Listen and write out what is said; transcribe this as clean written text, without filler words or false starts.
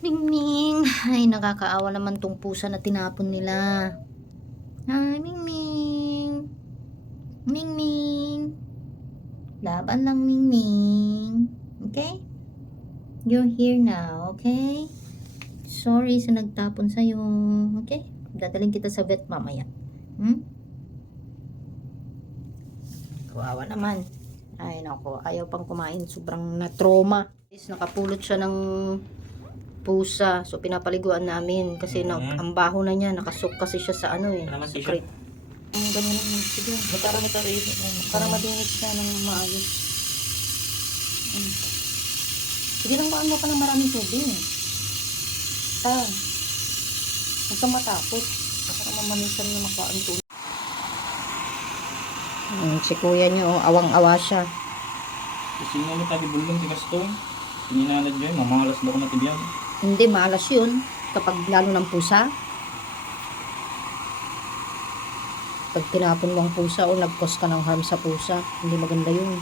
Mingming, ay nakakaawa naman tong pusa na tinapon nila. Ay, Mingming. Mingming. Laban lang, Mingming. Okay? You're here now, okay? Sorry sa nagtapon sa'yo. Okay? Dadaling kita sa vet mamaya. Kawawa naman. Ay, nako. Ayaw pang kumain. Sobrang na-trauma. Nakapulot siya ng pusa. So, pinapaliguan namin. Kasi ang baho na niya. Nakasok kasi siya sa ano eh. Sa crate. Ganyan naman. Sige. Parang madingit siya ng maayos. Sige lang ba ka ng maraming tubig. Huwag kang matakot. Para mamanisan na makaan tubig. Si kuya niyo, awang-awa siya. Kasi nga mo tabi bulong tigas to. Pininalad yun, mamalas ba ko matibiyag? Hindi, malas yun. Kapag lalo ng pusa. Pag tinapon mo ang pusa o nag-cause ka ng harm sa pusa, hindi maganda yun.